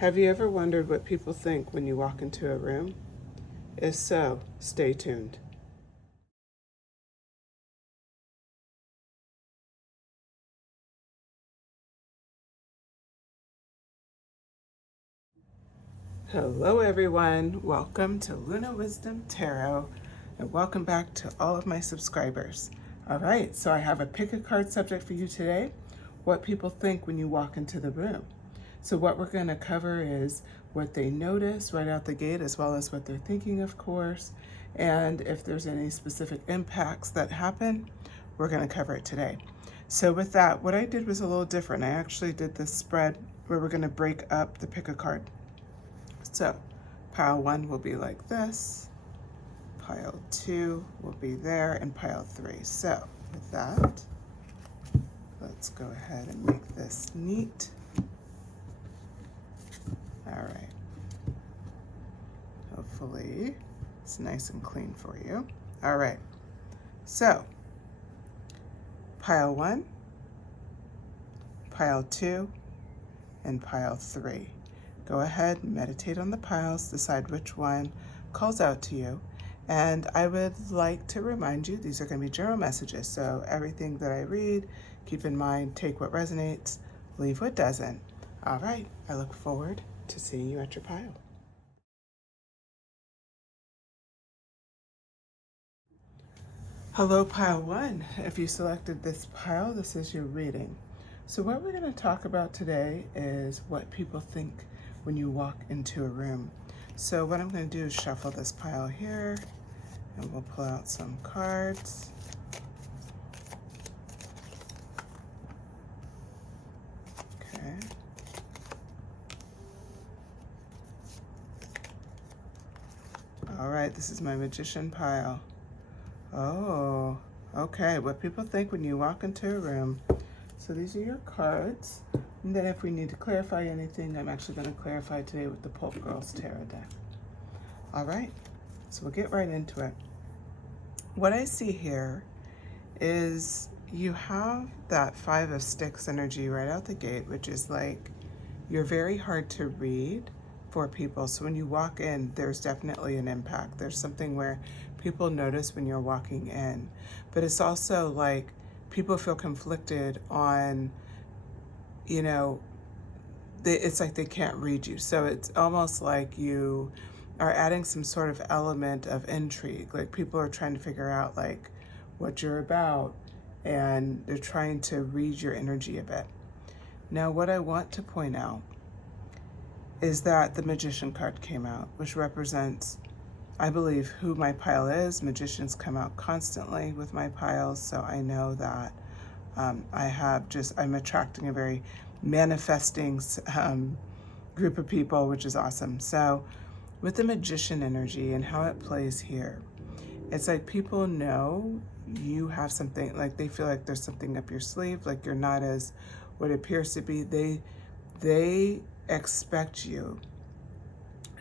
Have you ever wondered what people think when you walk into a room? If so, stay tuned. Hello, everyone. Welcome to Luna Wisdom Tarot, and welcome back to all of my subscribers. All right, so I have a pick a card subject for you today: what people think when you walk into the room. So what we're going to cover is what they notice right out the gate, as well as what they're thinking, of course, and if there's any specific impacts that happen, we're going to cover it today. So with that, what I did was a little different. I actually did this spread where we're going to break up the pick a card. So pile 1 will be like this, pile 2 will be there, and pile 3. So with that, let's go ahead and make this neat. All right. Hopefully it's nice and clean for you. All right. So pile 1, pile 2, and pile 3. Go ahead, meditate on the piles, decide which one calls out to you. And I would like to remind you, these are going to be general messages. So everything that I read, keep in mind, take what resonates, leave what doesn't. All right, I look forward to seeing you at your pile. Hello, pile 1. If you selected this pile, this is your reading. So what we're going to talk about today is what people think when you walk into a room. So what I'm going to do is shuffle this pile here, and we'll pull out some cards. Okay. All right, this is my magician pile. Oh, okay, what people think when you walk into a room. So these are your cards. And then if we need to clarify anything, I'm actually going to clarify today with the Pulp Girls Tarot deck. All right, so we'll get right into it. What I see here is you have that 5 of Sticks energy right out the gate, which is like you're very hard to read for people. So when you walk in, there's definitely an impact. There's something where people notice when you're walking in. But it's also like people feel conflicted on, you know, it's like they can't read you. So it's almost like you are adding some sort of element of intrigue. Like people are trying to figure out like what you're about, and they're trying to read your energy a bit. Now, what I want to point out is that the Magician card came out, which represents, I believe, who my pile is. Magicians come out constantly with my piles, so I know that I'm attracting a very manifesting group of people, which is awesome. So with the Magician energy and how it plays here, it's like people know you have something, like they feel like there's something up your sleeve, like you're not as what appears to be. They expect you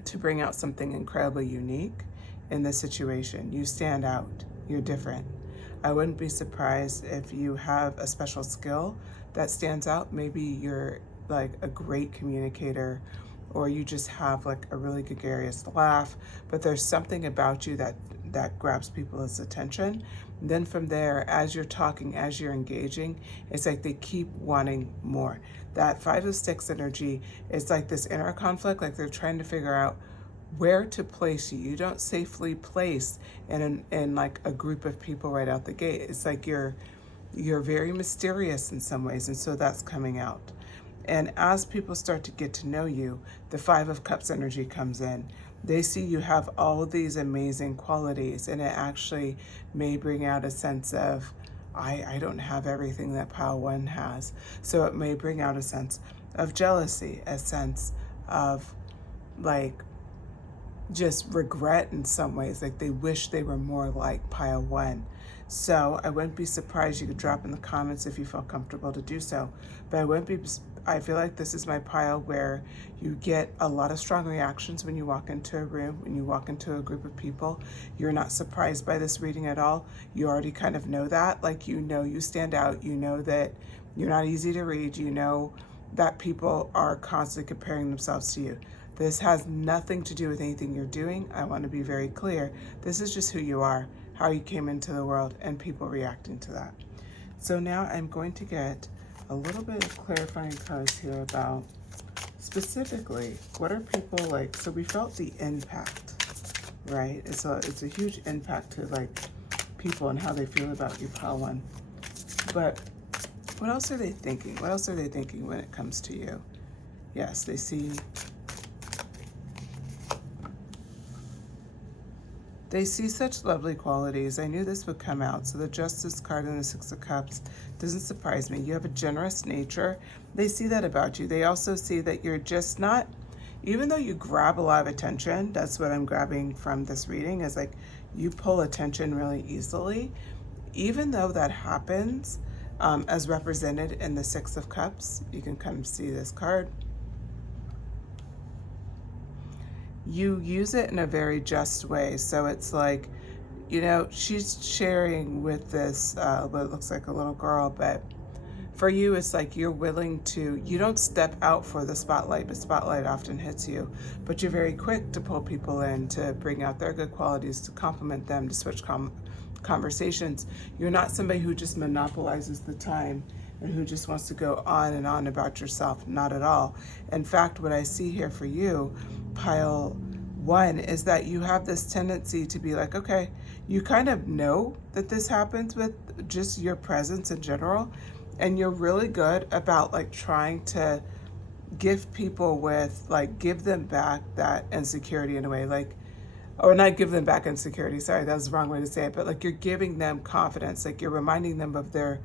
to bring out something incredibly unique in this situation. You stand out, you're different. I wouldn't be surprised if you have a special skill that stands out. Maybe you're like a great communicator, or you just have like a really gregarious laugh, but there's something about you that grabs people's attention. And then from there, as you're talking, as you're engaging, it's like they keep wanting more. That 5 of Sticks energy is like this inner conflict, like they're trying to figure out where to place you. You don't safely place in like a group of people right out the gate. It's like you're very mysterious in some ways, and so that's coming out. And as people start to get to know you, the 5 of Cups energy comes in. They see you have all of these amazing qualities, and it actually may bring out a sense of, I don't have everything that pile 1 has. So it may bring out a sense of jealousy, a sense of like just regret in some ways, like they wish they were more like pile 1. So I wouldn't be surprised. You could drop in the comments if you feel comfortable to do so. But I feel like this is my pile where you get a lot of strong reactions when you walk into a room, when you walk into a group of people. You're not surprised by this reading at all. You already kind of know that. Like, you know, you stand out. You know that you're not easy to read. You know that people are constantly comparing themselves to you. This has nothing to do with anything you're doing. I want to be very clear. This is just who you are, how you came into the world, and people reacting to that. So now I'm going to get a little bit of clarifying cards here about specifically what are people like. So we felt the impact, right? It's a huge impact to like people and how they feel about you, pile one. But what else are they thinking? What else are they thinking when it comes to you? Yes, they see such lovely qualities. I knew this would come out. So the Justice card and the Six of Cups doesn't surprise me. You have a generous nature. They see that about you. They also see that you're just not, even though you grab a lot of attention, that's what I'm grabbing from this reading, is like you pull attention really easily. Even though that happens, as represented in the Six of Cups, you can kind of see this card. You use it in a very just way. So it's like, you know, she's sharing with this, what looks like a little girl, but for you, it's like you're willing to, you don't step out for the spotlight, but spotlight often hits you, but you're very quick to pull people in, to bring out their good qualities, to compliment them, to switch conversations. You're not somebody who just monopolizes the time and who just wants to go on and on about yourself. Not at all. In fact, what I see here for you, pile one, is that you have this tendency to be like, okay, you kind of know that this happens with just your presence in general, and you're really good about like trying to give people with, like, give them back that insecurity in a way, like, or not give them back insecurity, sorry, that was the wrong way to say it, but like you're giving them confidence, like you're reminding them of their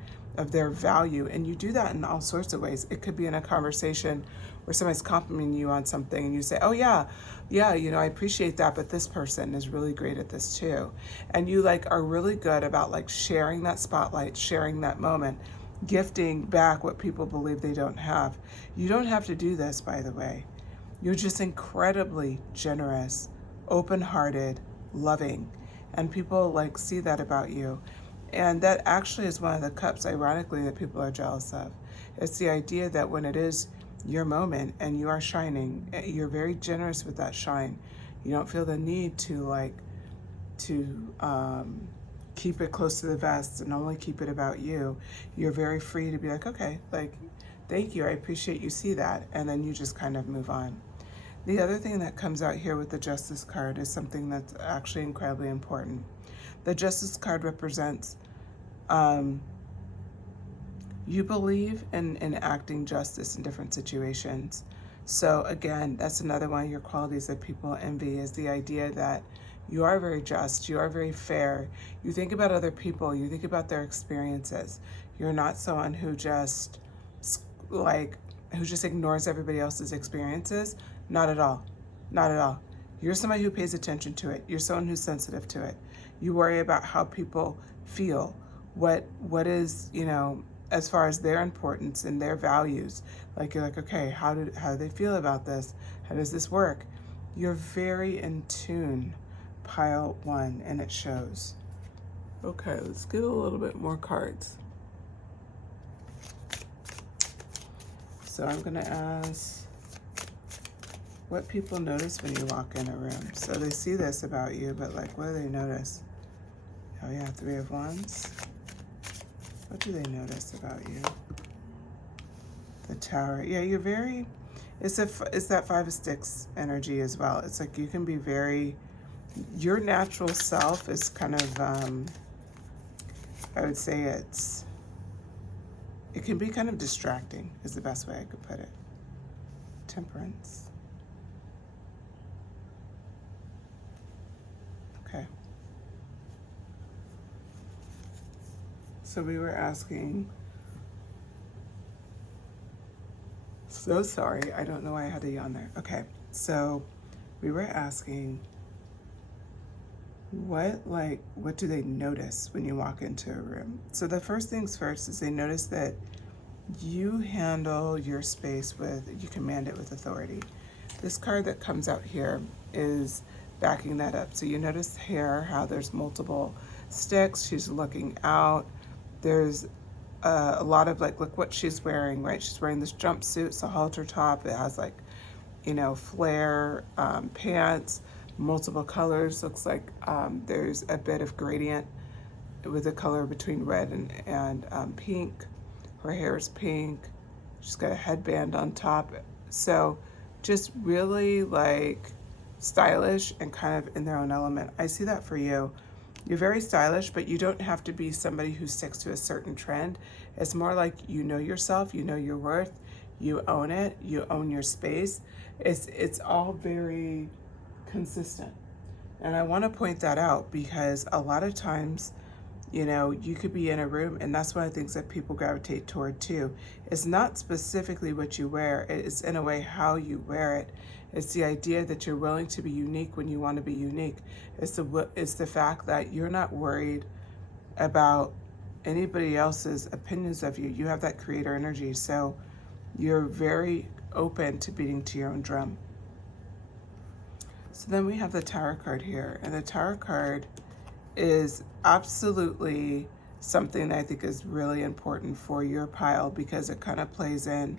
value. And you do that in all sorts of ways. It could be in a conversation where somebody's complimenting you on something and you say, oh yeah, you know, I appreciate that, but this person is really great at this too. And you like are really good about like sharing that spotlight, sharing that moment, gifting back what people believe they don't have. You don't have to do this, by the way. You're just incredibly generous, open-hearted, loving, and people like see that about you. And that actually is one of the cups, ironically, that people are jealous of. It's the idea that when it is your moment and you are shining, you're very generous with that shine. You don't feel the need to keep it close to the vest and only keep it about you. You're very free to be like, okay, like, thank you, I appreciate you see that, and then you just kind of move on. The other thing that comes out here with the Justice card is something that's actually incredibly important. The Justice card represents you believe in enacting justice in different situations. So again, that's another one of your qualities that people envy, is the idea that you are very just, you are very fair. You think about other people, you think about their experiences. You're not someone who just ignores everybody else's experiences. Not at all. Not at all. You're somebody who pays attention to it. You're someone who's sensitive to it. You worry about how people feel, what is, you know, as far as their importance and their values. Like, you're like, okay, how do they feel about this? How does this work? You're very in tune, pile one, and it shows. Okay, let's get a little bit more cards. So I'm gonna ask what people notice when you walk in a room. So they see this about you, but like, what do they notice? Oh yeah, Three of Wands. What do they notice about you? The Tower. Yeah, you're very, it's that Five of Sticks energy as well. It's like you can be very, your natural self is kind of, I would say it can be kind of distracting is the best way I could put it. Temperance. Okay. So we were asking, so sorry, I don't know why I had a yawn there. Okay, so we were asking, what do they notice when you walk into a room? So the first things first is they notice that you handle your space you command it with authority. This card that comes out here is backing that up. So you notice here how there's multiple sticks. She's looking out. There's a lot of like, look what she's wearing, right? She's wearing this jumpsuit, it's a halter top. It has like, you know, flare pants, multiple colors. Looks like there's a bit of gradient with the color between red and pink. Her hair is pink. She's got a headband on top. So just really like stylish and kind of in their own element. I see that for you. You're very stylish, but you don't have to be somebody who sticks to a certain trend. It's more like you know yourself, you know your worth, you own it, you own your space. It's all very consistent. And I want to point that out because a lot of times, you know, you could be in a room, and that's one of the things that people gravitate toward too. It's not specifically what you wear, it's in a way how you wear it. It's the idea that you're willing to be unique when you want to be unique. It's the fact that you're not worried about anybody else's opinions of you. You have that creator energy, so you're very open to beating to your own drum. So then we have the Tower card here, and the Tower card is absolutely something that I think is really important for your pile because it kind of plays in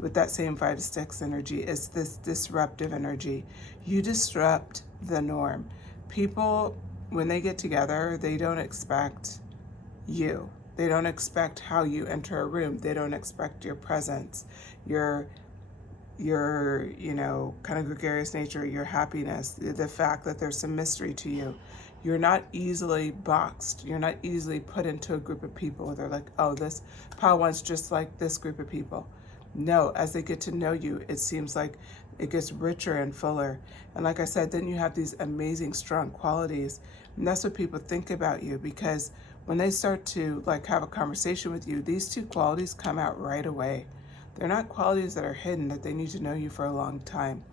with that same 5 to 6 energy. It's this disruptive energy. You disrupt the norm. People, when they get together, they don't expect you. They don't expect how you enter a room. They don't expect your presence, your you know, kind of gregarious nature, your happiness, the fact that there's some mystery to you. You're not easily boxed. You're not easily put into a group of people where they're like, oh, this pile one's just like this group of people. No, as they get to know you, it seems like it gets richer and fuller. And like I said, then you have these amazing, strong qualities. And that's what people think about you, because when they start to like have a conversation with you, these two qualities come out right away. They're not qualities that are hidden, that they need to know you for a long time.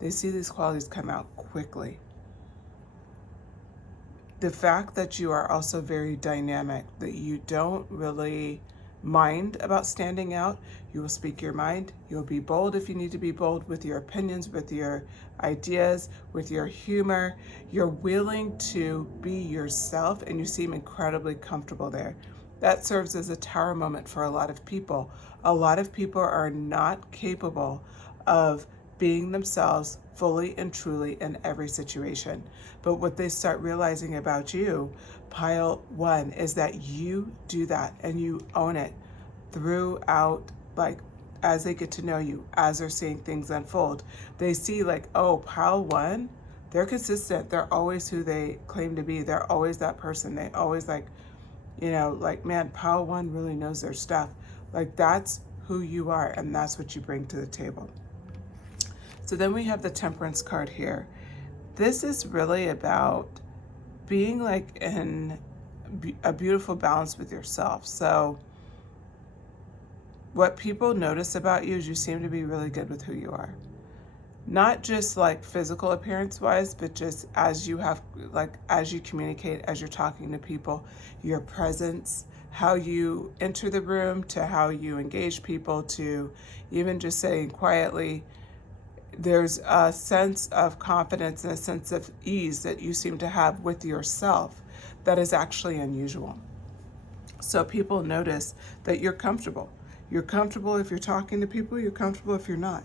They see these qualities come out quickly. The fact that you are also very dynamic, that you don't really mind about standing out. You will speak your mind. You'll be bold if you need to be bold with your opinions, with your ideas, with your humor. You're willing to be yourself, and you seem incredibly comfortable there. That serves as a tower moment for a lot of people. A lot of people are not capable of being themselves fully and truly in every situation. But what they start realizing about you, pile one, is that you do that and you own it throughout, like as they get to know you, as they're seeing things unfold. They see like, oh, pile one, they're consistent. They're always who they claim to be. They're always that person. They always like, you know, like, man, pile one really knows their stuff. Like that's who you are, and that's what you bring to the table. So then we have the Temperance card here. This is really about being like in a beautiful balance with yourself. So what people notice about you is you seem to be really good with who you are. Not just like physical appearance wise, but just as you have, like as you communicate, as you're talking to people, your presence, how you enter the room, to how you engage people, to even just saying quietly. There's a sense of confidence and a sense of ease that you seem to have with yourself that is actually unusual. So people notice that you're comfortable. You're comfortable if you're talking to people, you're comfortable if you're not.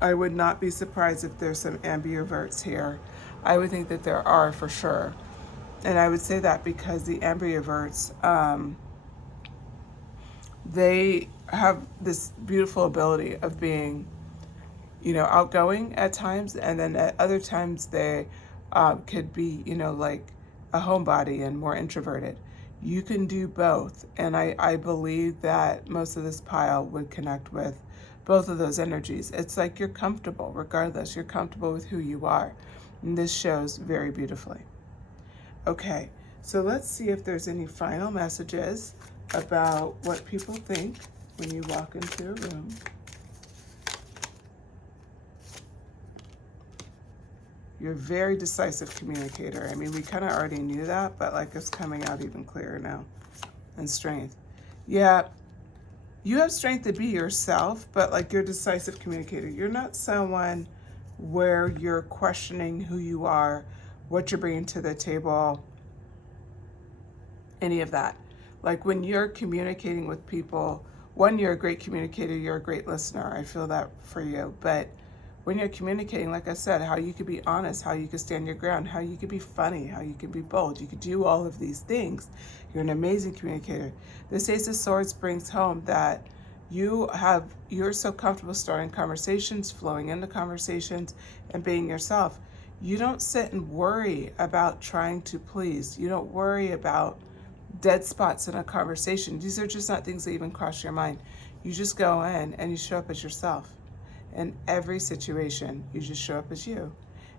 I would not be surprised if there's some ambiverts here. I would think that there are for sure. And I would say that because the ambiverts, they have this beautiful ability of being, you know, outgoing at times, and then at other times they could be, you know, like a homebody and more introverted. You can do both, and I believe that most of this pile would connect with both of those energies. It's like you're comfortable, regardless. You're comfortable with who you are, and this shows very beautifully. Okay, so let's see if there's any final messages about what people think when you walk into a room. You're a very decisive communicator. I mean, we kind of already knew that, but like it's coming out even clearer now. And strength. Yeah, you have strength to be yourself, but like you're a decisive communicator. You're not someone where you're questioning who you are, what you're bringing to the table, any of that. Like when you're communicating with people, one, you're a great communicator, you're a great listener. I feel that for you. But when you're communicating, like I said, how you could be honest, how you could stand your ground, how you could be funny, how you could be bold, you could do all of these things. You're an amazing communicator. This Ace of Swords brings home that you're so comfortable starting conversations, flowing into conversations, and being yourself. You don't sit and worry about trying to please. You don't worry about dead spots in a conversation. These are just not things that even cross your mind. You just go in and you show up as yourself. In every situation, you just show up as you.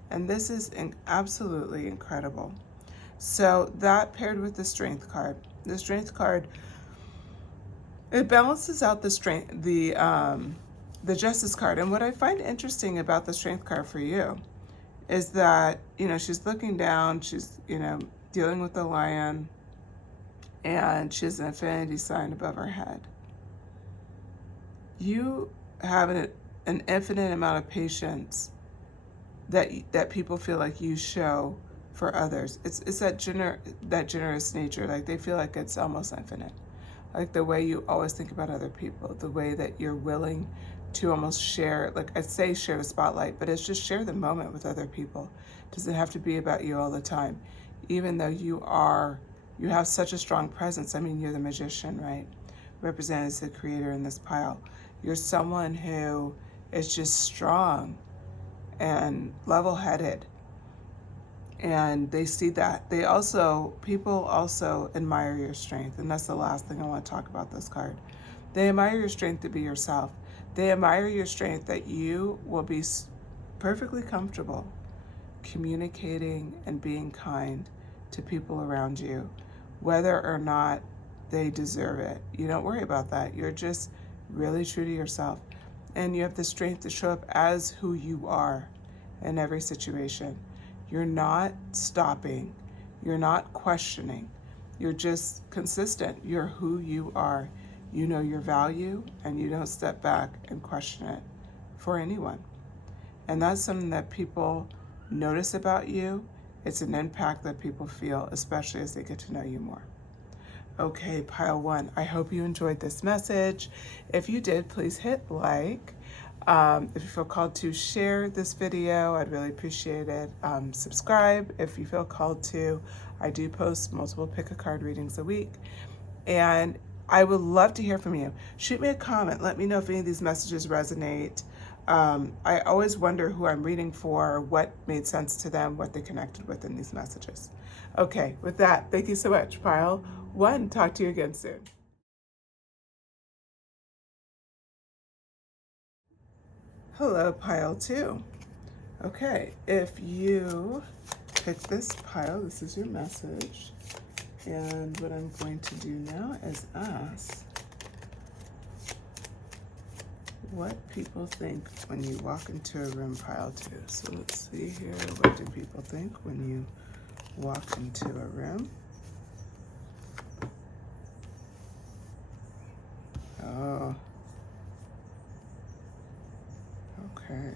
And this is absolutely incredible. So that paired with the Strength card. The Strength card, it balances out the strength, the Justice card. And what I find interesting about the Strength card for you is that, she's looking down, she's, dealing with the Lion, and she has an infinity sign above her head. You have an infinite amount of patience that people feel like you show for others. It's that generous nature. Like they feel like it's almost infinite. Like the way you always think about other people, the way that you're willing to almost share, like I say share the spotlight, but it's just share the moment with other people. It doesn't have to be about you all the time. Even though you have such a strong presence. I mean, you're the magician, right? Represented as the creator in this pile. You're someone who is just strong and level-headed. And they see that. People also admire your strength. And that's the last thing I want to talk about this card. They admire your strength to be yourself. They admire your strength that you will be perfectly comfortable communicating and being kind to people around you, whether or not they deserve it. You don't worry about that. You're just really true to yourself. And you have the strength to show up as who you are in every situation. You're not stopping. You're not questioning. You're just consistent. You're who you are. You know your value, and you don't step back and question it for anyone. And that's something that people notice about you. It's an impact that people feel, especially as they get to know you more. Okay, pile one, I hope you enjoyed this message. If you did, please hit like. If you feel called to share this video, I'd really appreciate it. Subscribe if you feel called to. I do post multiple pick-a-card readings a week. And I would love to hear from you. Shoot me a comment. Let me know if any of these messages resonate. I always wonder who I'm reading for, what made sense to them, what they connected with in these messages. Okay, with that, thank you so much, pile one. Talk to you again soon. Hello, pile two. Okay, if you pick this pile, this is your message. And what I'm going to do now is ask what people think when you walk into a room, pile two. So let's see here. What do people think when you walk into a room? Oh. Okay.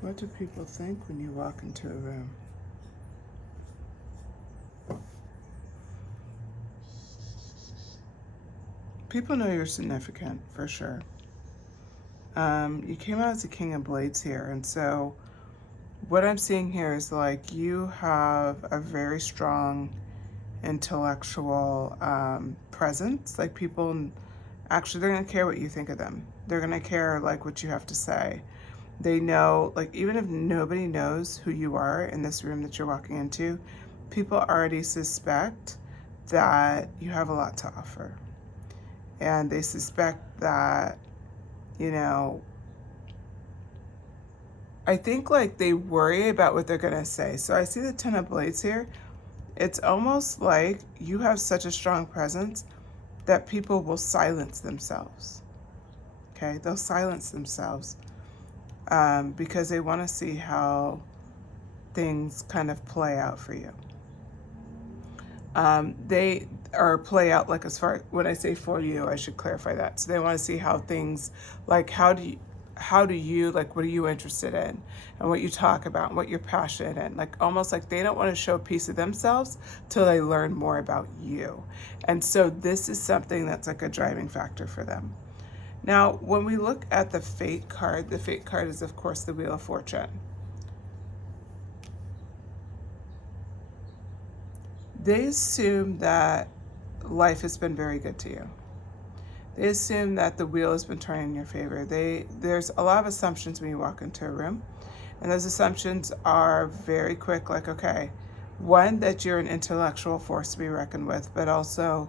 What do people think when you walk into a room? People know you're significant, for sure. You came out as a King of Blades here, and so what I'm seeing here is like you have a very strong intellectual presence. Like people, actually, they're gonna care what you think of them. They're gonna care like what you have to say. They know, like even if nobody knows who you are in this room that you're walking into, people already suspect that you have a lot to offer. And they suspect that, I think like they worry about what they're gonna say. So I see the Ten of Blades here. It's almost like you have such a strong presence that people will silence themselves. Okay, they'll silence themselves because they want to see how things kind of play out for you. They play out when I say for you, I should clarify that. So they want to see how things, like how how do you, like, what are you interested in, and what you talk about, and what you're passionate in. Like, almost like they don't want to show a piece of themselves till they learn more about you. And so this is something that's like a driving factor for them. Now, when we look at the Fate card, the Fate card is, of course, the Wheel of Fortune. They assume that life has been very good to you. They assume that the wheel has been turning in your favor. There's a lot of assumptions when you walk into a room, and those assumptions are very quick, like, okay, one, that you're an intellectual force to be reckoned with, but also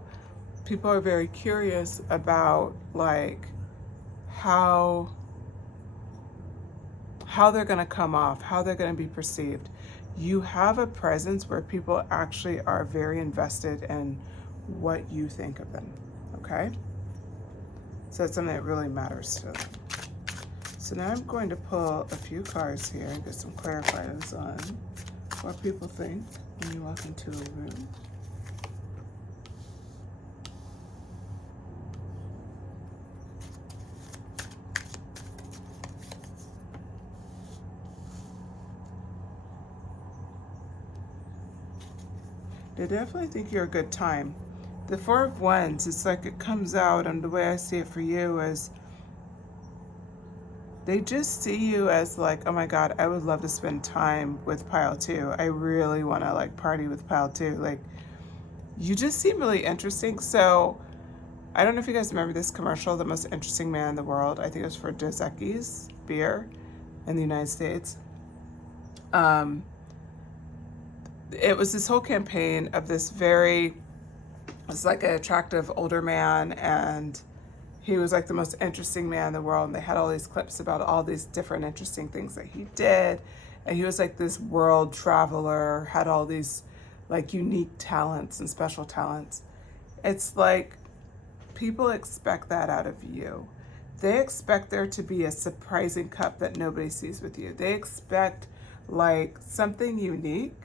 people are very curious about, like, how they're going to come off, how they're going to be perceived. You have a presence where people actually are very invested in what you think of them, okay? So it's something that really matters to them. So now I'm going to pull a few cards here and get some clarifiers on what people think when you walk into a room. They definitely think you're a good time. The Four of Wands, it's like it comes out, and the way I see it for you is they just see you as like, oh my God, I would love to spend time with Pile 2. I really want to like party with Pile 2. Like, you just seem really interesting. So I don't know if you guys remember this commercial, The Most Interesting Man in the World. I think it was for Dos Equis beer in the United States. It was this whole campaign of this it's like an attractive older man, and he was like the most interesting man in the world, and they had all these clips about all these different interesting things that he did, and he was like this world traveler, had all these like unique talents and special talents. It's like people expect that out of you. They expect there to be a surprising cup that nobody sees with you. They expect like something unique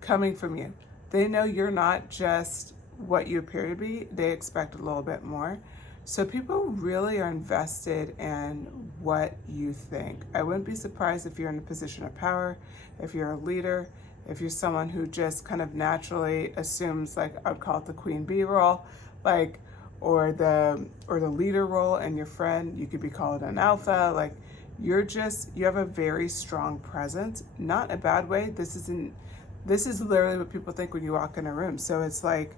coming from you. They know you're not just what you appear to be. They expect a little bit more. So people really are invested in what you think. I wouldn't be surprised if you're in a position of power, if you're a leader, if you're someone who just kind of naturally assumes, like, I'd call it the queen bee role, like, or the leader role, and your friend, you could be called an alpha. Like, you have a very strong presence, not in a bad way. This is literally what people think when you walk in a room. So it's like,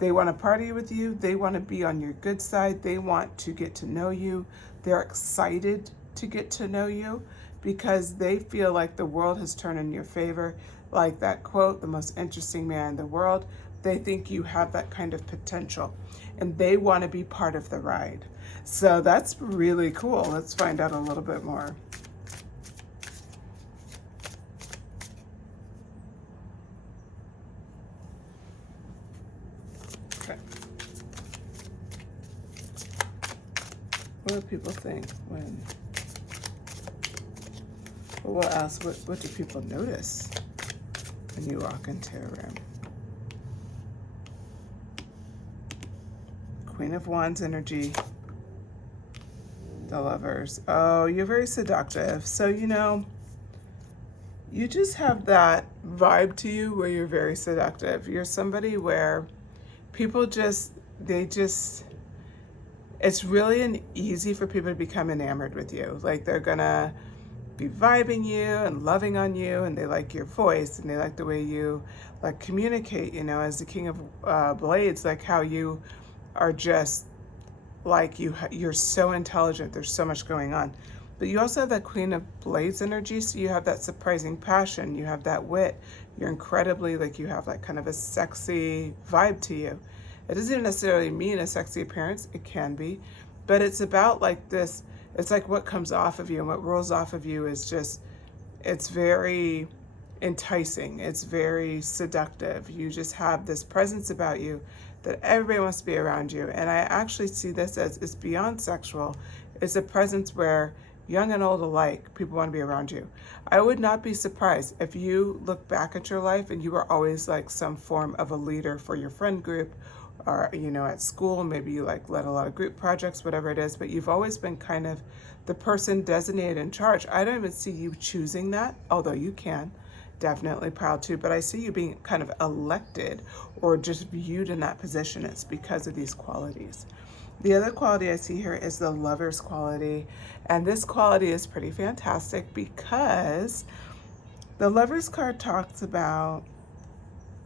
they want to party with you. They want to be on your good side. They want to get to know you. They're excited to get to know you because they feel like the world has turned in your favor. Like that quote, the most interesting man in the world. They think you have that kind of potential, and they want to be part of the ride. So that's really cool. Let's find out a little bit more. Okay. What do people think when... Well, we'll ask, what do people notice when you walk into a room? Queen of Wands energy. The Lovers. Oh, you're very seductive. So, you know, you just have that vibe to you where you're very seductive. You're somebody where people it's really easy for people to become enamored with you. Like, they're gonna be vibing you and loving on you, and they like your voice, and they like the way you like communicate, you know, as the King of Blades, like how you are just like, you're so intelligent. There's so much going on. But you also have that Queen of Blades energy, so you have that surprising passion, you have that wit, you're incredibly, like, you have like kind of a sexy vibe to you. It doesn't even necessarily mean a sexy appearance, it can be, but it's about like this, it's like what comes off of you, and what rolls off of you is just, it's very enticing, it's very seductive. You just have this presence about you that everybody wants to be around you. And I actually see this as, it's beyond sexual. It's a presence where young and old alike, people want to be around you. I would not be surprised if you look back at your life and you were always like some form of a leader for your friend group, or, you know, at school, maybe you like led a lot of group projects, whatever it is, but you've always been kind of the person designated in charge. I don't even see you choosing that, although you can, definitely proud too, but I see you being kind of elected or just viewed in that position. It's because of these qualities. The other quality I see here is the lover's quality, and this quality is pretty fantastic because the lover's card talks about,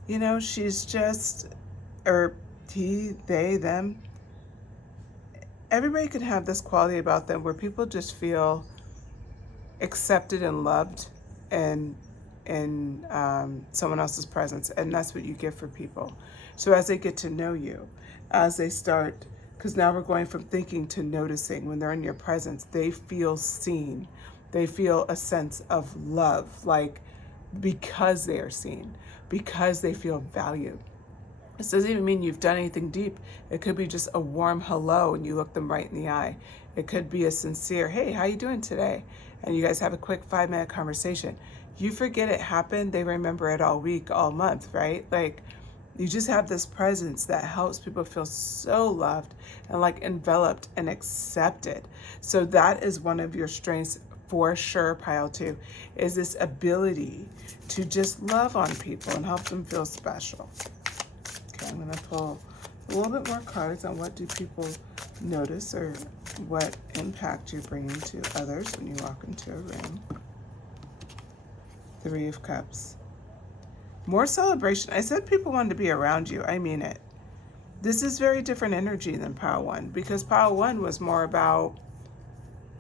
you know, she's just, or he, they, them, everybody can have this quality about them where people just feel accepted and loved and in someone else's presence, and that's what you give for people. So as they get to know you, as they start, because now we're going from thinking to noticing, when they're in your presence, they feel seen. They feel a sense of love, like because they are seen, because they feel valued. This doesn't even mean you've done anything deep. It could be just a warm hello and you look them right in the eye. It could be a sincere, hey, how you doing today? And you guys have a quick 5-minute conversation. You forget it happened, they remember it all week, all month, right? Like, you just have this presence that helps people feel so loved and like enveloped and accepted. So that is one of your strengths for sure, pile 2, is this ability to just love on people and help them feel special. Okay, I'm going to pull a little bit more cards on what do people notice or what impact you're bringing to others when you walk into a room. 3 of Cups. More celebration. I said people wanted to be around you. I mean it. This is very different energy than pile 1, because pile 1 was more about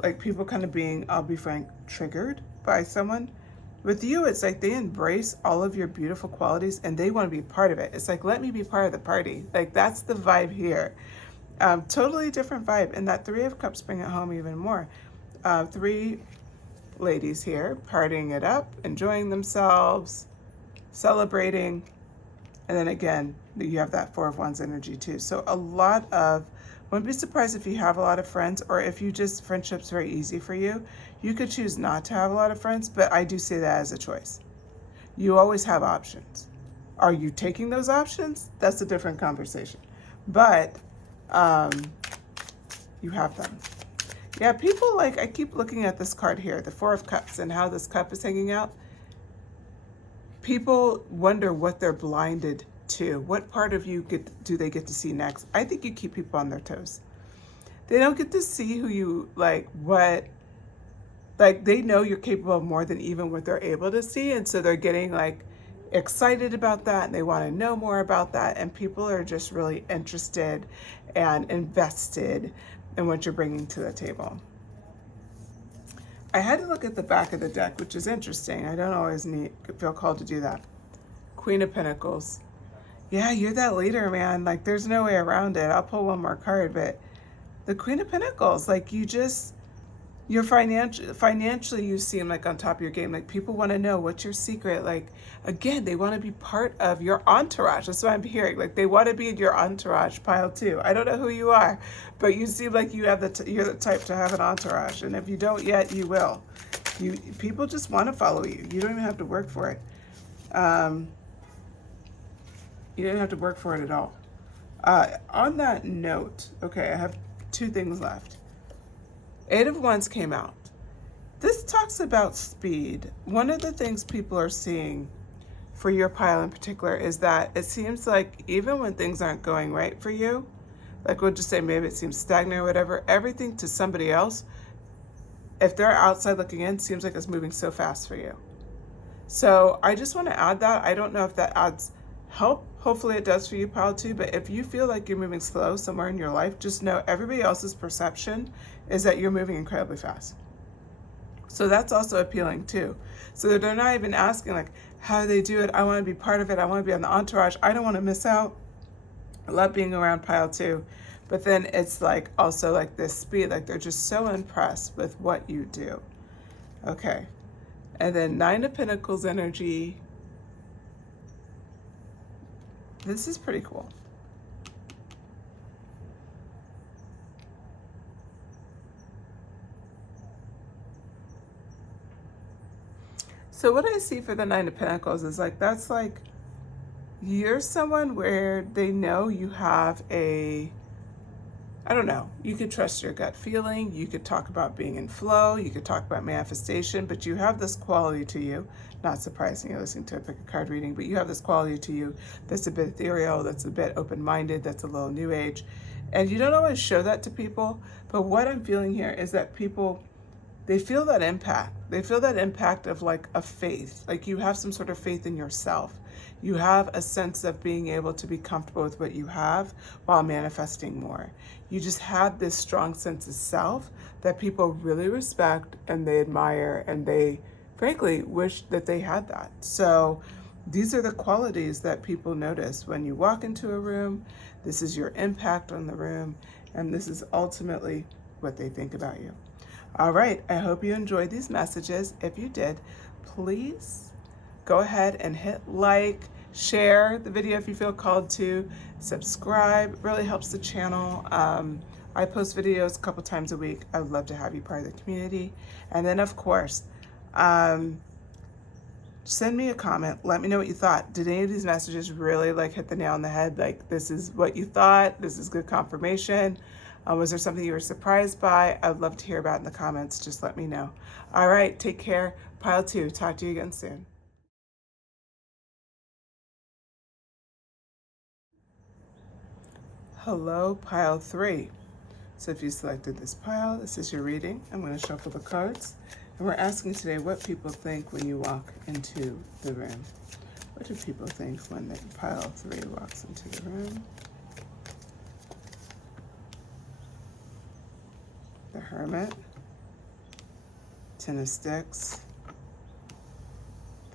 like people kind of being, I'll be frank, triggered by someone. With you, it's like they embrace all of your beautiful qualities and they want to be part of it. It's like, let me be part of the party. Like, that's the vibe here. Totally different vibe. And that 3 of Cups bring it home even more. 3 ladies here, partying it up, enjoying themselves, celebrating. And then again, you have that 4 of Wands energy too. So a lot of, wouldn't be surprised if you have a lot of friends, or if you just, friendship's very easy for you. You could choose not to have a lot of friends, but I do see that as a choice. You always have options. Are you taking those options? That's a different conversation. But you have them. Yeah, people like, I keep looking at this card here, the 4 of Cups, and how this cup is hanging out. People wonder what they're blinded to. What part of you do they get to see next? I think you keep people on their toes. They don't get to see who you, like, what, like, they know you're capable of more than even what they're able to see, and so they're getting, like, excited about that, and they want to know more about that, and people are just really interested and invested in what you're bringing to the table. I had to look at the back of the deck, which is interesting. I don't always feel called to do that. Queen of Pentacles. Yeah, you're that leader, man. Like, there's no way around it. I'll pull one more card, but the Queen of Pentacles, like, you just, you're financially, you seem like on top of your game. Like, people want to know what's your secret. Like, again, they want to be part of your entourage. That's what I'm hearing. Like, they want to be in your entourage, pile 2. I don't know who you are, but you seem like you have you're the type to have an entourage. And if you don't yet, you will. People just want to follow you. You don't even have to work for it. You don't have to work for it at all. On that note, okay, I have 2 things left. 8 of Wands came out. This talks about speed. One of the things people are seeing for your pile in particular is that it seems like even when things aren't going right for you, like we'll just say maybe it seems stagnant or whatever, everything to somebody else, if they're outside looking in, seems like it's moving so fast for you. So I just want to add that. I don't know if that adds help. Hopefully it does for you, pile 2, but if you feel like you're moving slow somewhere in your life, just know everybody else's perception is that you're moving incredibly fast. So that's also appealing too. So that they're not even asking like, how do they do it? I want to be part of it. I want to be on the entourage. I don't want to miss out. I love being around pile 2. But then it's like also like this speed, like they're just so impressed with what you do. Okay. And then 9 of Pentacles energy. This is pretty cool. So what I see for the 9 of Pentacles is like, that's like you're someone where they know you have I don't know, you could trust your gut feeling, you could talk about being in flow, you could talk about manifestation, but you have this quality to you, not surprising, you're listening to a pick a card reading, but you have this quality to you that's a bit ethereal, that's a bit open-minded, that's a little new age. And you don't always show that to people, but what I'm feeling here is that people, they feel that impact. They feel that impact of like a faith, like you have some sort of faith in yourself. You have a sense of being able to be comfortable with what you have while manifesting more. You just have this strong sense of self that people really respect and they admire, and they frankly wish that they had that. So these are the qualities that people notice when you walk into a room. This is your impact on the room, and this is ultimately what they think about you. All right, I hope you enjoyed these messages. If you did, please go ahead and hit like, share the video if you feel called to, subscribe. It really helps the channel. I post videos a couple times a week. I would love to have you part of the community. And then of course, send me a comment. Let me know what you thought. Did any of these messages really like hit the nail on the head? Like, this is what you thought? This is good confirmation? Was there something you were surprised by? I'd love to hear about in the comments. Just let me know. All right, take care. Pile 2. Talk to you again soon. Hello, pile 3. So if you selected this pile, this is your reading. I'm going to shuffle the cards. And we're asking today what people think when you walk into the room. What do people think when the pile 3 walks into the room? The Hermit, 10 of Sticks,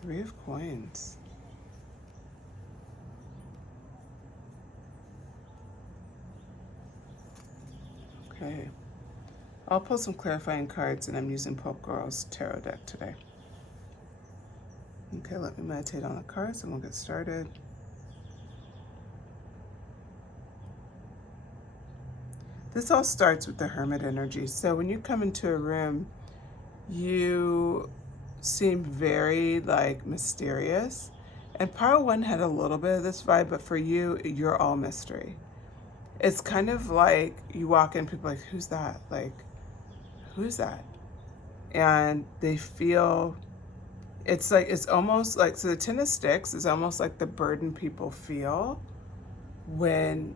3 of Coins. Okay. I'll pull some clarifying cards, and I'm using Pope Girl's tarot deck today. Okay, let me meditate on the cards and we'll get started. This all starts with the Hermit energy. So when you come into a room, you seem very like mysterious. And pile 1 had a little bit of this vibe, but for you, you're all mystery. It's kind of like you walk in, people are like, who's that? Like, who's that? And they feel, it's like, it's almost like, so the 10 of Sticks is almost like the burden people feel when,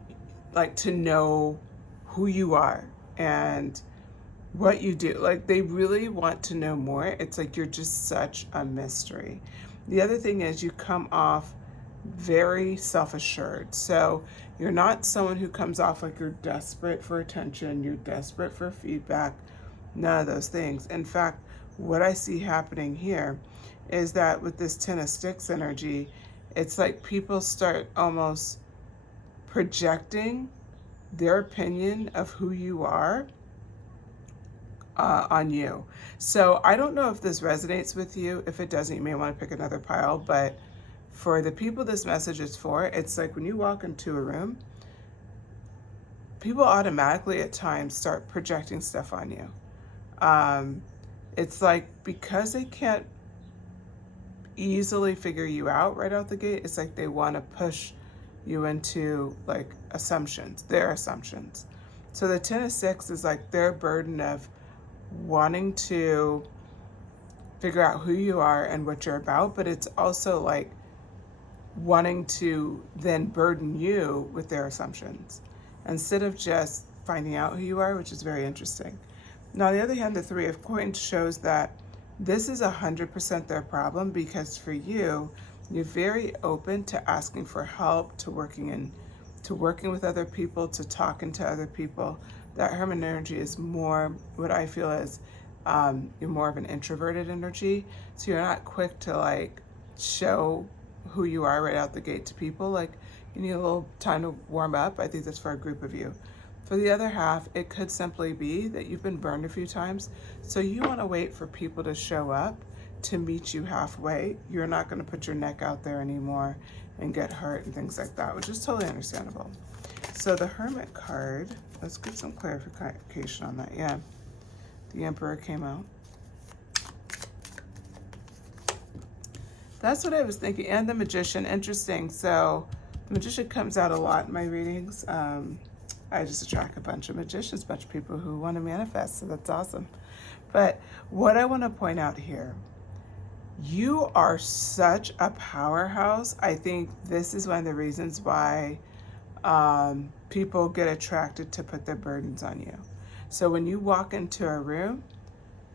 like, to know who you are and what you do. Like, they really want to know more. It's like you're just such a mystery. The other thing is you come off very self-assured. So you're not someone who comes off like you're desperate for attention, you're desperate for feedback, none of those things. In fact, what I see happening here is that with this 10 of Sticks energy, it's like people start almost projecting their opinion of who you are on you. So I don't know if this resonates with you. If it doesn't, you may want to pick another pile, but for the people this message is for, it's like when you walk into a room, people automatically at times start projecting stuff on you. It's like because they can't easily figure you out right out the gate, it's like they want to push you into like assumptions, their assumptions. So the 10 of Sticks is like their burden of wanting to figure out who you are and what you're about, but it's also like wanting to then burden you with their assumptions instead of just finding out who you are, which is very interesting. Now, on the other hand, the 3 of Coins shows that this is 100% their problem, because for you, you're very open to asking for help, to working with other people, to talking to other people. That Hermit energy is more what I feel is you're more of an introverted energy. So you're not quick to like show who you are right out the gate to people. Like, you need a little time to warm up. I think that's for a group of you. For the other half, it could simply be that you've been burned a few times, so you want to wait for people to show up to meet you halfway. You're not going to put your neck out there anymore and get hurt and things like that, which is totally understandable. So the Hermit card, let's get some clarification on that. Yeah, the Emperor came out. That's what I was thinking. And the Magician, interesting. So the Magician comes out a lot in my readings. I just attract a bunch of magicians, a bunch of people who want to manifest, so that's awesome. But what I want to point out here, you are such a powerhouse. I think this is one of the reasons why people get attracted to put their burdens on you. So when you walk into a room,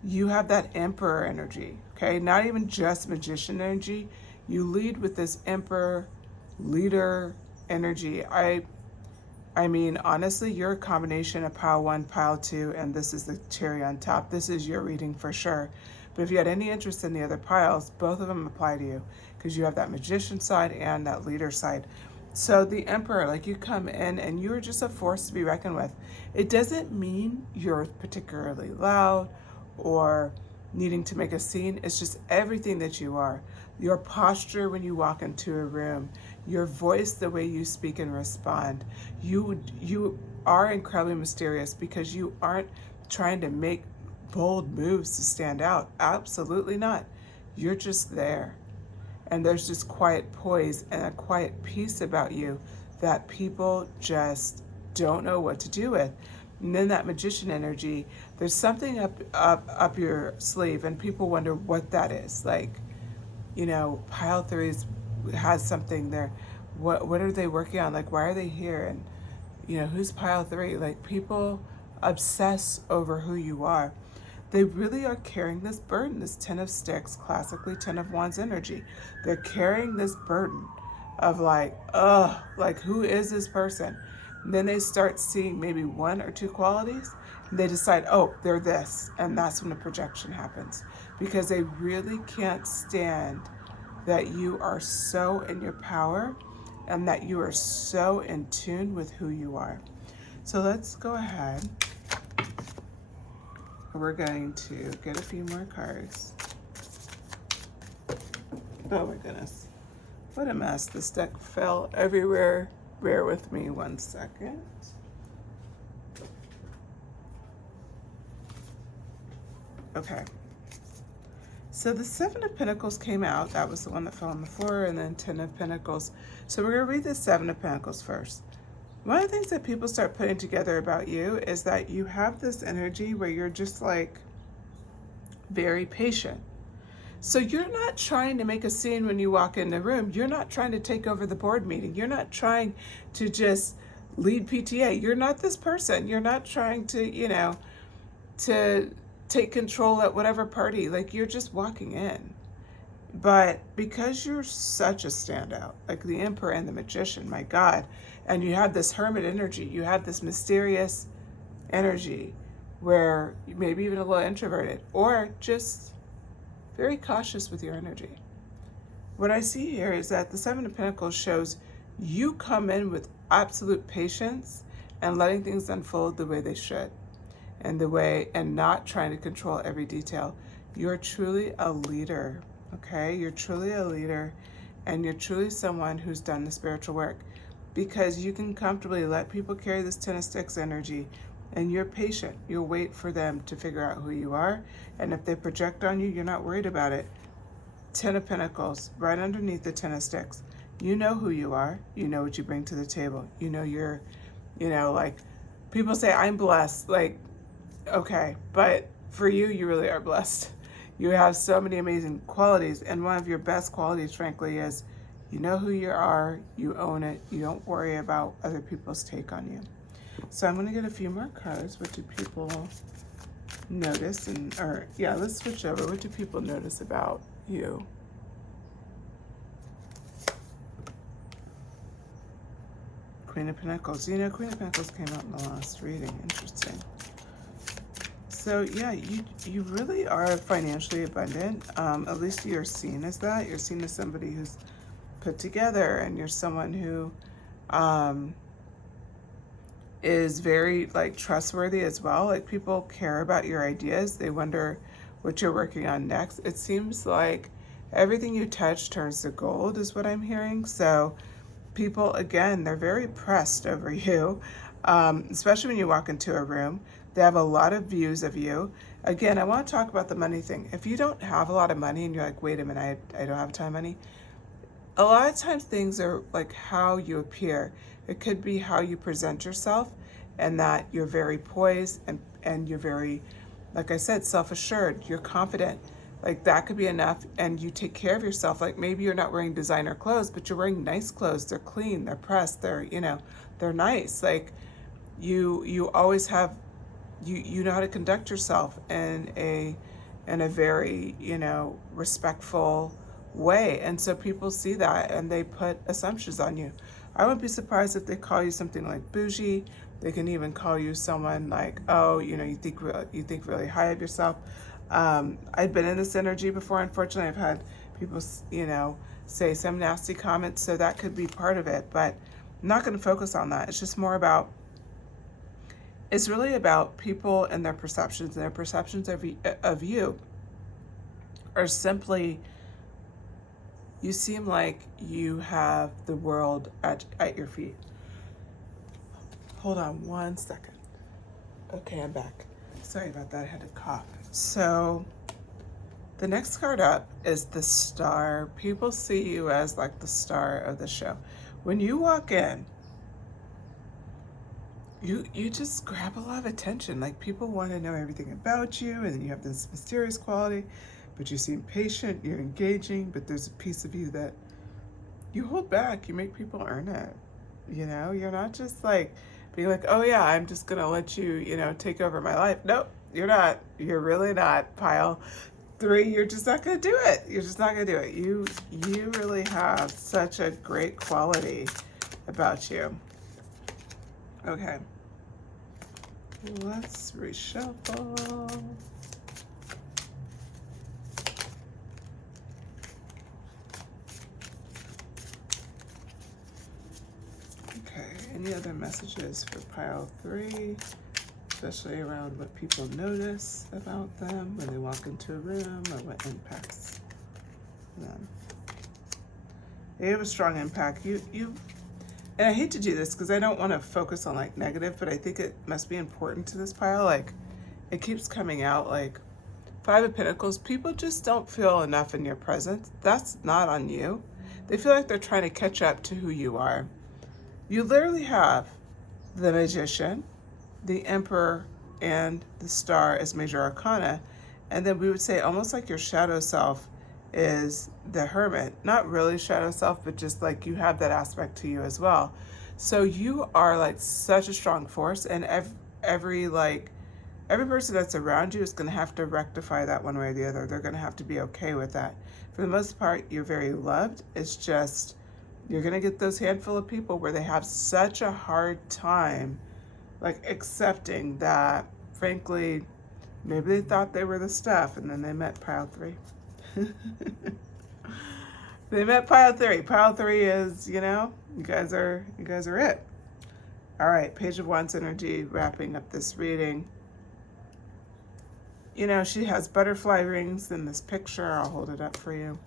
you have that emperor energy, okay? Not even just magician energy. You lead with this emperor leader energy. I mean, honestly, you're a combination of pile 1, pile 2, and this is the cherry on top. This is your reading for sure. But if you had any interest in the other piles, both of them apply to you because you have that magician side and that leader side. So the emperor, like, you come in and you're just a force to be reckoned with. It doesn't mean you're particularly loud or needing to make a scene. It's just everything that you are. Your posture when you walk into a room, your voice, the way you speak and respond. You are incredibly mysterious because you aren't trying to make bold moves to stand out. Absolutely not. You're just there. And there's just quiet poise and a quiet peace about you that people just don't know what to do with. And then that magician energy, there's something up your sleeve, and people wonder what that is. Like, you know, pile 3 has something there. What are they working on? Like, why are they here? And, you know, who's pile 3? Like, people obsess over who you are. They really are carrying this burden, this 10 of Sticks, classically 10 of Wands energy. They're carrying this burden of like, like, who is this person? And then they start seeing maybe 1 or 2 qualities. And they decide, oh, they're this. And that's when the projection happens. Because they really can't stand that you are so in your power and that you are so in tune with who you are. So let's go ahead. We're going to get a few more cards. Oh my goodness. What a mess. This deck fell everywhere. Bear with me 1 second. Okay. So the 7 of Pentacles came out. That was the one that fell on the floor, and then 10 of Pentacles. So we're going to read the 7 of Pentacles first. One of the things that people start putting together about you is that you have this energy where you're just like very patient. So you're not trying to make a scene when you walk in the room. You're not trying to take over the board meeting. You're not trying to just lead PTA. You're not this person. You're not trying to, you know, to take control at whatever party. Like, you're just walking in. But because you're such a standout, like the Emperor and the Magician, my God, and you have this hermit energy, you have this mysterious energy where you maybe even a little introverted or just very cautious with your energy. What I see here is that the 7 of Pentacles shows you come in with absolute patience and letting things unfold the way they should and not trying to control every detail. You're truly a leader. Okay, you're truly a leader, and you're truly someone who's done the spiritual work, because you can comfortably let people carry this 10 of Sticks energy, and you're patient. You'll wait for them to figure out who you are, and if they project on you, you're not worried about it. 10 of Pentacles, right underneath the 10 of Sticks. You know who you are. You know what you bring to the table. You know you're, you know, like, people say, I'm blessed. Like, okay, but for you, you really are blessed. You have so many amazing qualities, and one of your best qualities, frankly, is you know who you are, you own it, you don't worry about other people's take on you. So I'm going to get a few more cards. What do people notice? Let's switch over. What do people notice about you? Queen of Pentacles. You know, Queen of Pentacles came out in the last reading. Interesting. So yeah, you really are financially abundant. At least you're seen as that. You're seen as somebody who's put together, and you're someone who is very like trustworthy as well. Like, people care about your ideas. They wonder what you're working on next. It seems like everything you touch turns to gold is what I'm hearing. So people, again, they're very pressed over you, especially when you walk into a room. They have a lot of views of you. Again, I want to talk about the money thing. If you don't have a lot of money and you're like, wait a minute, I don't have a ton of money, a lot of times things are like how you appear. It could be how you present yourself, and that you're very poised and you're very, like I said, self-assured, you're confident. Like that could be enough, and you take care of yourself. Like maybe you're not wearing designer clothes, but you're wearing nice clothes. They're clean, they're pressed, they're nice. Like you always have, you know how to conduct yourself in a very, respectful way. And so people see that and they put assumptions on you. I wouldn't be surprised if they call you something like bougie. They can even call you someone like, oh, you think really high of yourself. I've been in this energy before. Unfortunately, I've had people, say some nasty comments, so that could be part of it. But I'm not going to focus on that. It's just more about, it's really about people and their perceptions. And their perceptions of you are simply, you seem like you have the world at your feet. Hold on one second. Okay, I'm back. Sorry about that, I had to cough. So the next card up is the star. People see you as like the star of the show. When you walk in, you just grab a lot of attention. Like people want to know everything about you, and then you have this mysterious quality, but you seem patient, you're engaging, but there's a piece of you that you hold back. You make people earn it. You're not just like being like, oh yeah, I'm just gonna let you, take over my life. Nope, you're not. You're really not. Pile 3, you're just not gonna do it. You're just not gonna do it. You really have such a great quality about you. Okay. Let's reshuffle. Okay, any other messages for pile 3, especially around what people notice about them when they walk into a room, or what impacts them? They have a strong impact. And I hate to do this because I don't want to focus on like negative, but I think it must be important to this pile. Like it keeps coming out, like 5 of Pentacles, people just don't feel enough in your presence. That's not on you. They feel like they're trying to catch up to who you are. You literally have the Magician, the Emperor, and the Star as major arcana. And then we would say almost like your shadow self is the Hermit. Not really shadow self, but just like you have that aspect to you as well. So you are like such a strong force, and every person that's around you is going to have to rectify that one way or the other. They're going to have to be okay with that. For the most part, you're very loved. It's just, you're going to get those handful of people where they have such a hard time like accepting that, frankly, maybe they thought they were the stuff, and then they met pile 3. They met pile 3. Pile 3 is, you guys are it. All right, Page of Wands energy, wrapping up this reading. She has butterfly rings in this picture. I'll hold it up for you.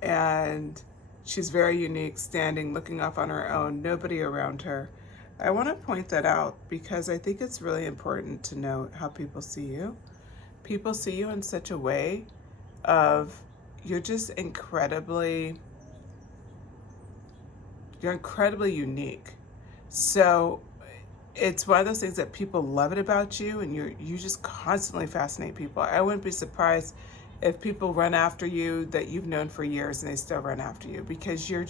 And she's very unique, standing, looking off on her own, nobody around her. I want to point that out because I think it's really important to note how people see you. People see you in such a way of, you're incredibly unique. So it's one of those things that people love it about you, and you just constantly fascinate people. I wouldn't be surprised if people run after you that you've known for years and they still run after you, because you're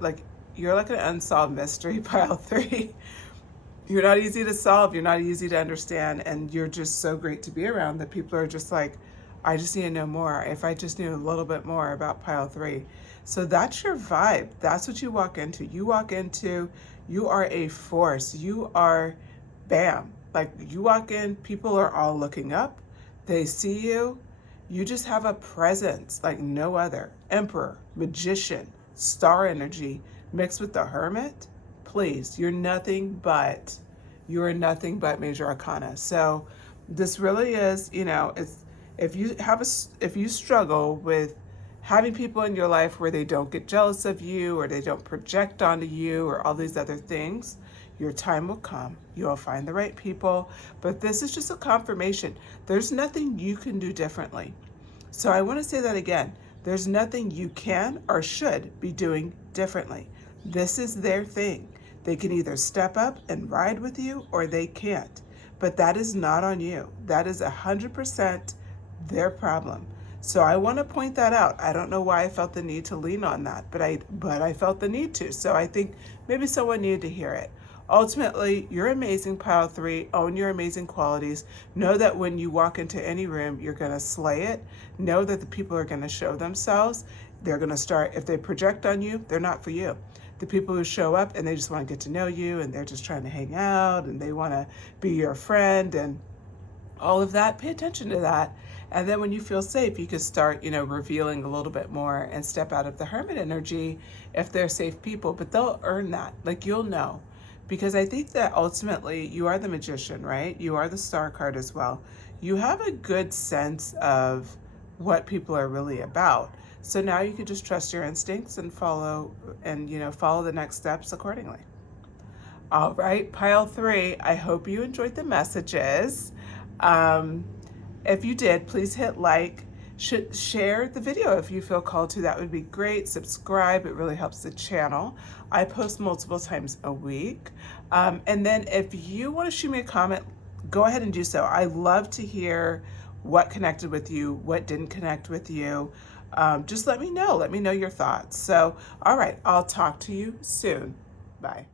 like you're like an unsolved mystery, pile 3. You're not easy to solve, you're not easy to understand, and you're just so great to be around that people are just like, I just need to know more. If I just knew a little bit more about pile 3. So that's your vibe. That's what you walk into. You are a force. You are, bam. Like you walk in, people are all looking up. They see you. You just have a presence like no other. Emperor, Magician, Star energy mixed with the Hermit. Please, you're nothing but major arcana. So this really is, it's, if you struggle with having people in your life where they don't get jealous of you, or they don't project onto you, or all these other things, Your time will come. You'll find the right people. But this is just a confirmation. There's nothing you can do differently. So I want to say that again. There's nothing you can or should be doing differently. This is their thing. They can either step up and ride with you or they can't. But that is not on you. That is 100% their problem. So I want to point that out. I don't know why I felt the need to lean on that, but I felt the need to. So I think maybe someone needed to hear it. Ultimately, you're amazing, pile 3. Own your amazing qualities. Know that when you walk into any room, you're going to slay it. Know that the people are going to show themselves. They're going to start, if they project on you, they're not for you. The people who show up and they just want to get to know you and they're just trying to hang out and they want to be your friend and all of that, pay attention to that. And then when you feel safe, you can start, revealing a little bit more and step out of the hermit energy if they're safe people. But they'll earn that. Like, you'll know. Because I think that ultimately you are the magician, right? You are the star card as well. You have a good sense of what people are really about. So now you can just trust your instincts and follow the next steps accordingly. All right, pile 3, I hope you enjoyed the messages. If you did, please hit like. Share the video if you feel called to. That would be great. Subscribe. It really helps the channel. I post multiple times a week. And then if you want to shoot me a comment, go ahead and do so. I love to hear what connected with you, what didn't connect with you. Just let me know. Let me know your thoughts. So, all right, I'll talk to you soon. Bye.